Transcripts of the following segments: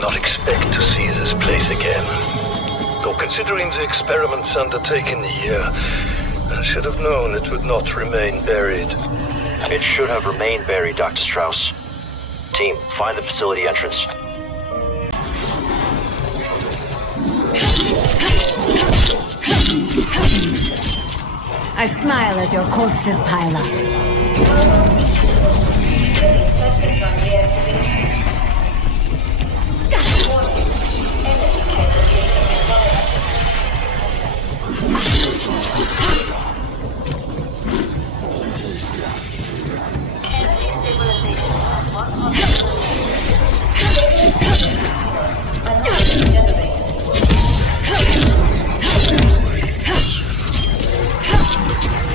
not expect to see this place again. Though considering the experiments undertaken here, I should have known it would not remain buried. It should have remained buried, Dr. Strauss. Team, find the facility entrance. I smile as your corpses pile up.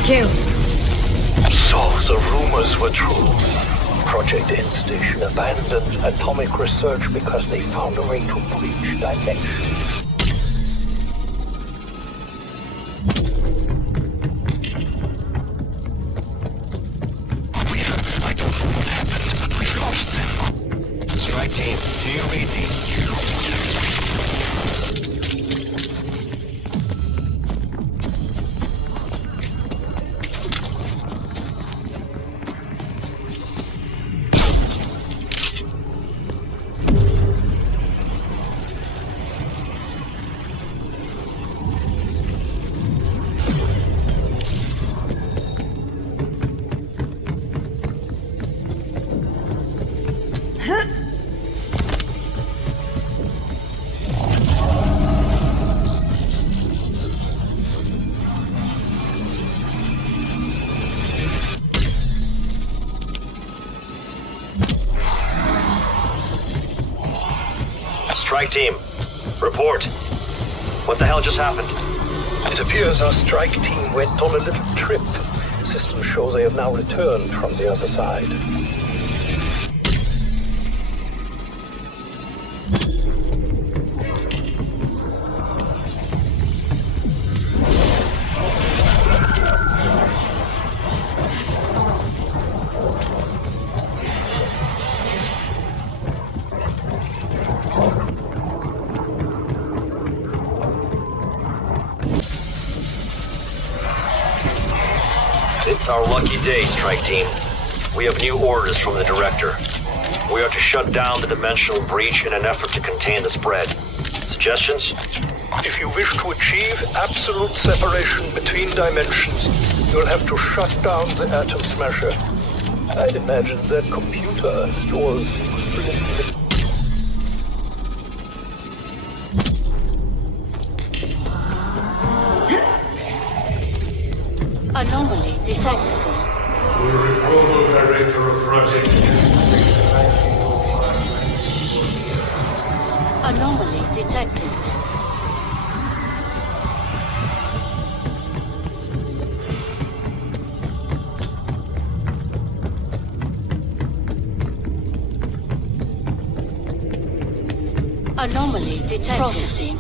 Kill. So the rumors were true. Project End Station abandoned atomic research because they found a way to breach dimensions. I don't know what happened, but we lost them. Strike team, do you read me? Strike team, report. What the hell just happened? It appears our strike team went on a little trip. Systems show they have now returned from the other side. It's our lucky day, Strike Team. We have new orders from the Director. We are to shut down the dimensional breach in an effort to contain the spread. Suggestions? If you wish to achieve absolute separation between dimensions, you'll have to shut down the Atom Smasher. I'd imagine that computer stores useful information. Anomaly detected. Global Director of Project. Anomaly detected. Anomaly detected. Processing.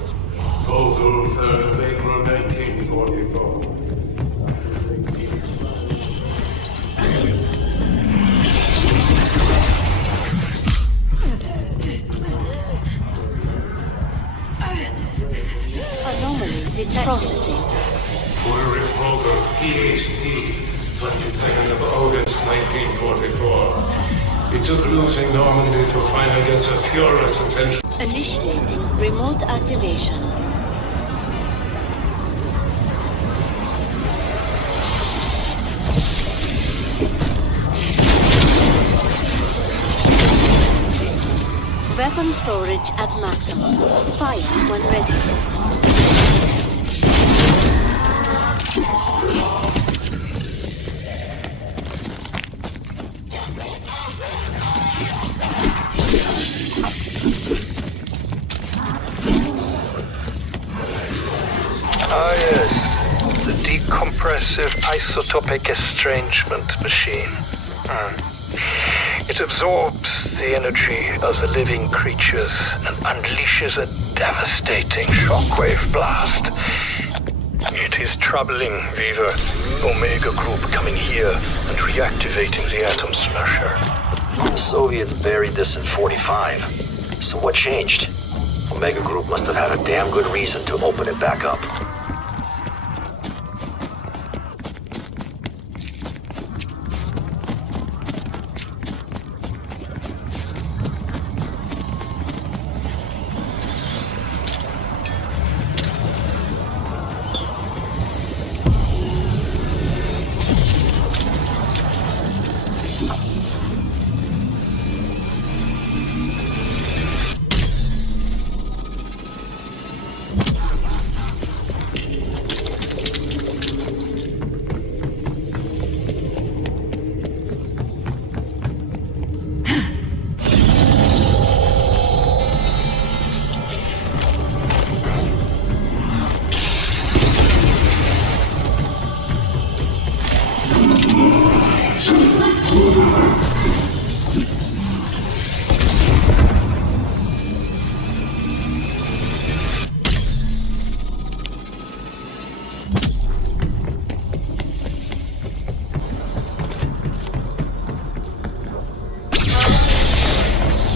Total 3rd of April 1944. Anomaly detected. Processing. Ulrich Vogel, PhD, 22nd of August 1944. He took losing Normandy to finally get the Fuhrer's attention. Initiating remote activation. Weapon storage at maximum. Fire when ready. Ah yes, the decompressive isotopic estrangement machine. It absorbs the energy of the living creatures and unleashes a devastating shockwave blast. It is troubling, Weaver. Omega Group coming here and reactivating the Atom Smasher. The Soviets buried this in 45. So what changed? Omega Group must have had a damn good reason to open it back up.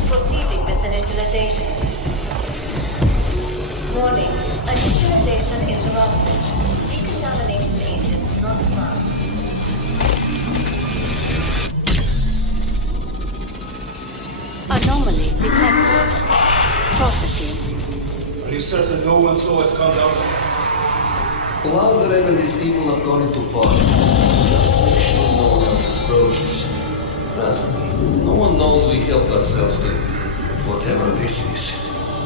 Proceeding with initialization. Warning. Initialization interrupted. Decontamination agent not found. Anomaly detected. Processing. Are you certain no one saw us come down? Lazareb and these people have gone into pod. Just make sure no one else approaches. Trust me, no one knows we helped ourselves to whatever this is.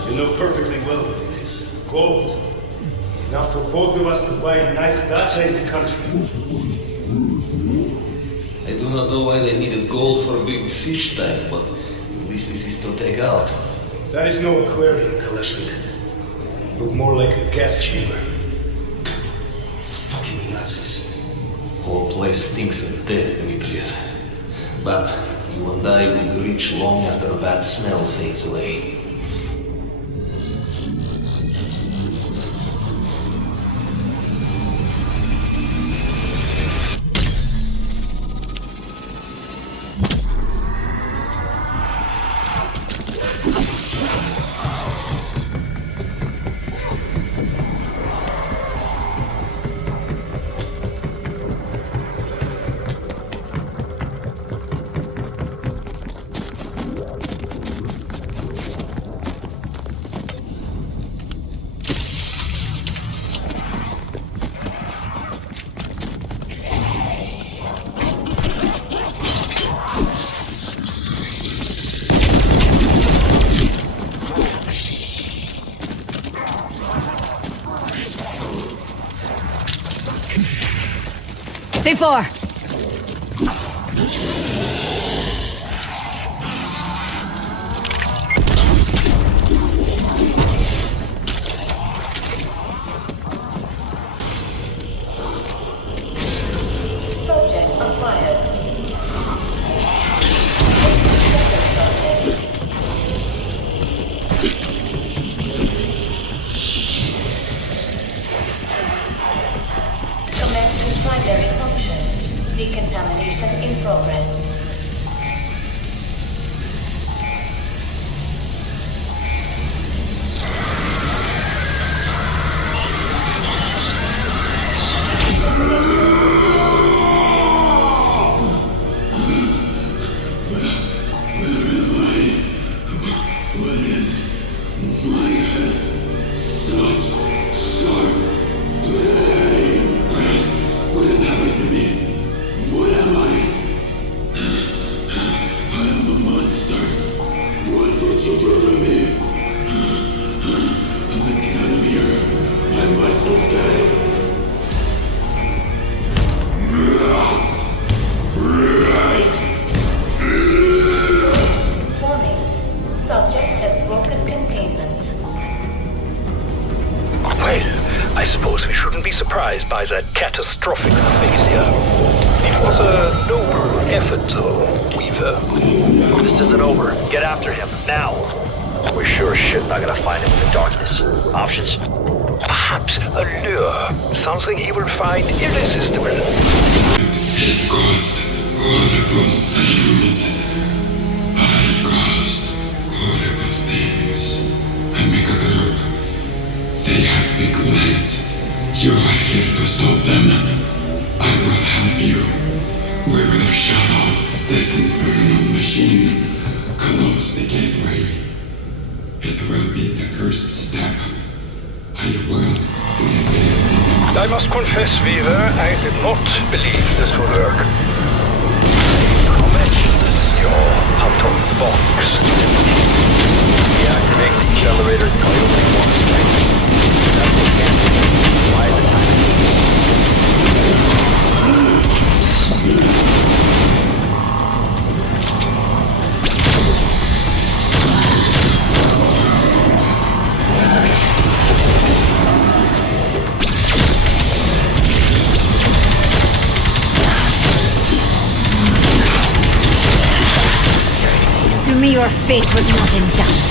You know perfectly well what it is. Gold. Enough for both of us to buy a nice dacha in the country. I do not know why they needed gold for a big fish tank, but at least this is to take out. That is no aquarium, Kalashnik. Look more like a gas chamber. Fucking Nazis. Whole place stinks of death, Dmitriev. But you and I will be rich long after a bad smell fades away. C4! Subject acquired. Commencing primary function. Decontamination in progress. I suppose we shouldn't be surprised by that catastrophic failure. It was a noble effort, though, Weaver. This isn't over. Get after him, now. We're sure as shit not gonna find him in the darkness. Options? Perhaps a lure. Something he will find irresistible. It caused horrible things. I caused horrible things. plans. You are here to stop them. I will help you. We will shut off this infernal machine. Close the gateway. It will be the first step. I will rebuild. I must confess, Weaver, I did not believe this would work. You're out of the box. Deactivate the accelerator and only one strike. That's what can be. Why the To me, your fate was not in doubt.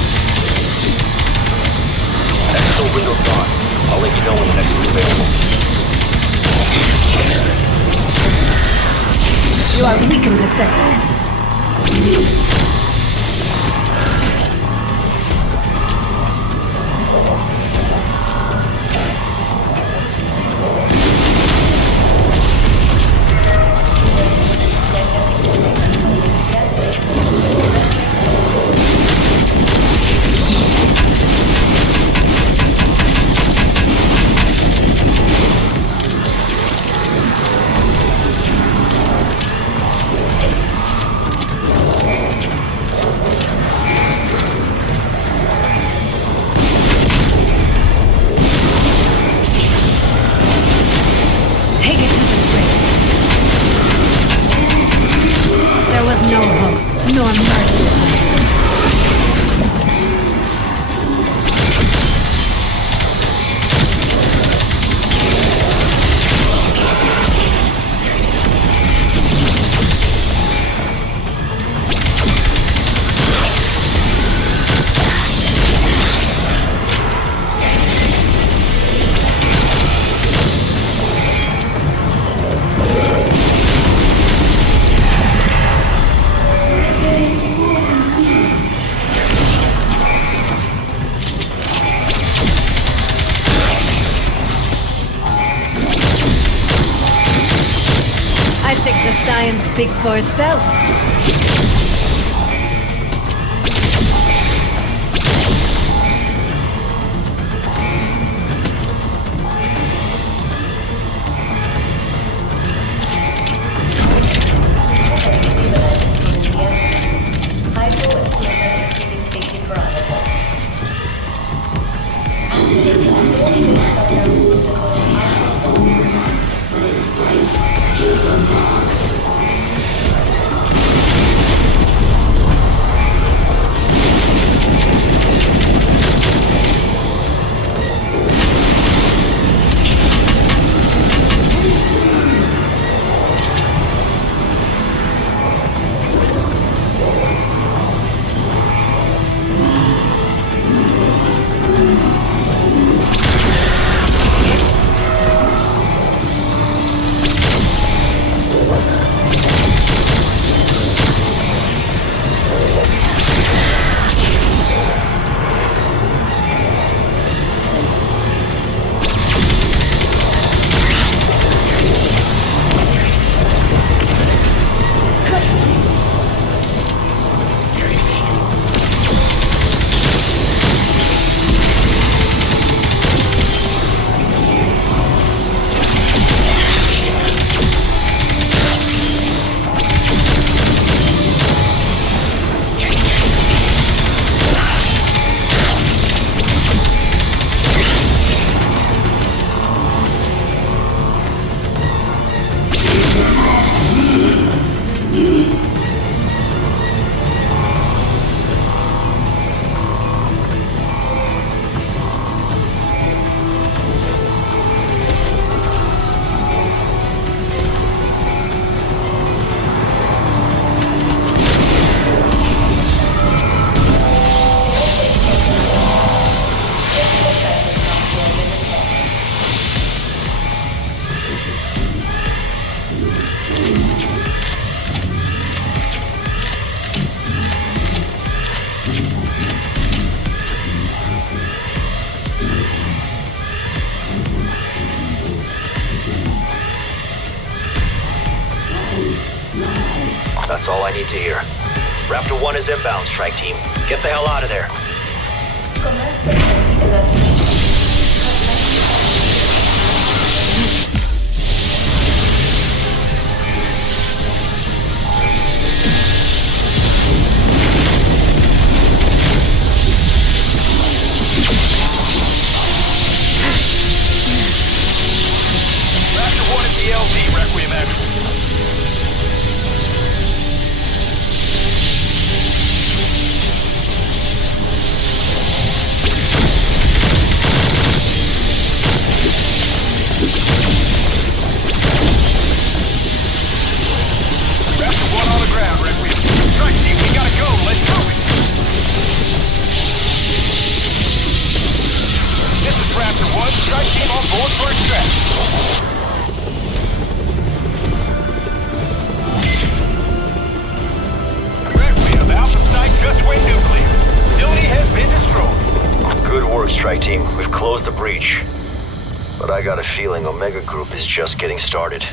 exo window gone. I'll let you know when the next one's available. You are weak and pathetic. Take it to the grave. There was no hope, nor mercy. I think the science speaks for itself. That's all I need to hear. Raptor 1 is inbound, strike team. Get the hell out of there. Commence facility evacuation. Raptor 1 is the LZ, Requiem Actual. Raptor 1 on the ground, Requiem. Strike team, we gotta go. Let's move it. This is Raptor 1. Strike team on board for extraction. Requiem, Alpha site just went nuclear. Facility has been destroyed. Good work, strike team. We've closed the breach. But I got a feeling Omega Group is just getting started.